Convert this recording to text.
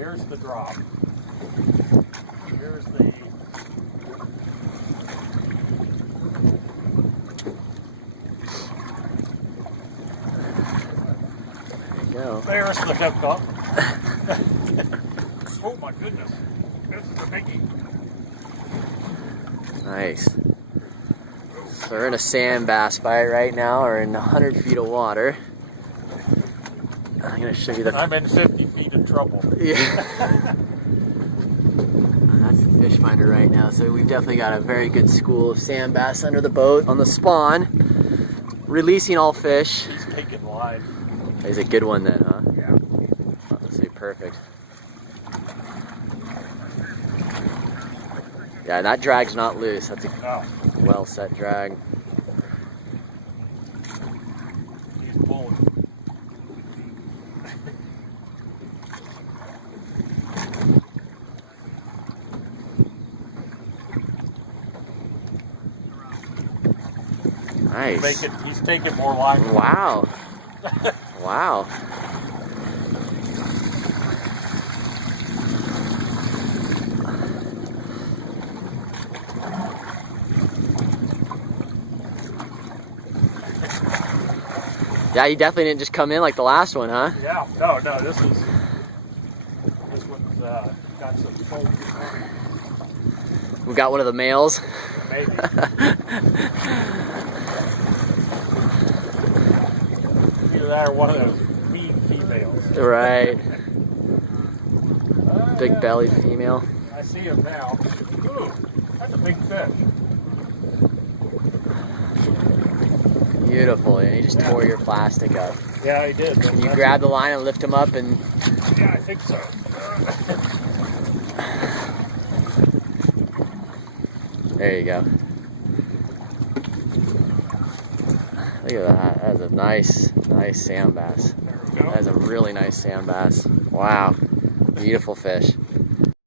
Here's the drop. Here's the... Go. There's the hookup. Oh my goodness. This is a biggie. Nice. So we're in a sand bass bite right now. We're in 100 feet of water. I'm going to show you the... I'm in 50 feet of trouble. Yeah. That's the fish finder right now. So we've definitely got a very good school of sand bass under the boat on the spawn. Releasing all fish. He's taking live. He's a good one then, huh? Yeah. Oh, this will be perfect. Yeah, that drag's not loose. That's a well set drag. He's pulling. Nice. He's taking more live. Wow. Wow. Yeah, he definitely didn't just come in like the last one, huh? Yeah, no, this one's got some fold. We got one of the males. Maybe. Either that or one of those mean females. Right. Big bellied female. I see him now. Ooh, that's a big fish. Beautiful, and he just tore your plastic up. Yeah, he did. Can you grab the line and lift him up and... Yeah, I think so. There you go. Look at that. That's a nice sand bass. There we go. That is a really nice sand bass. Wow. Beautiful fish.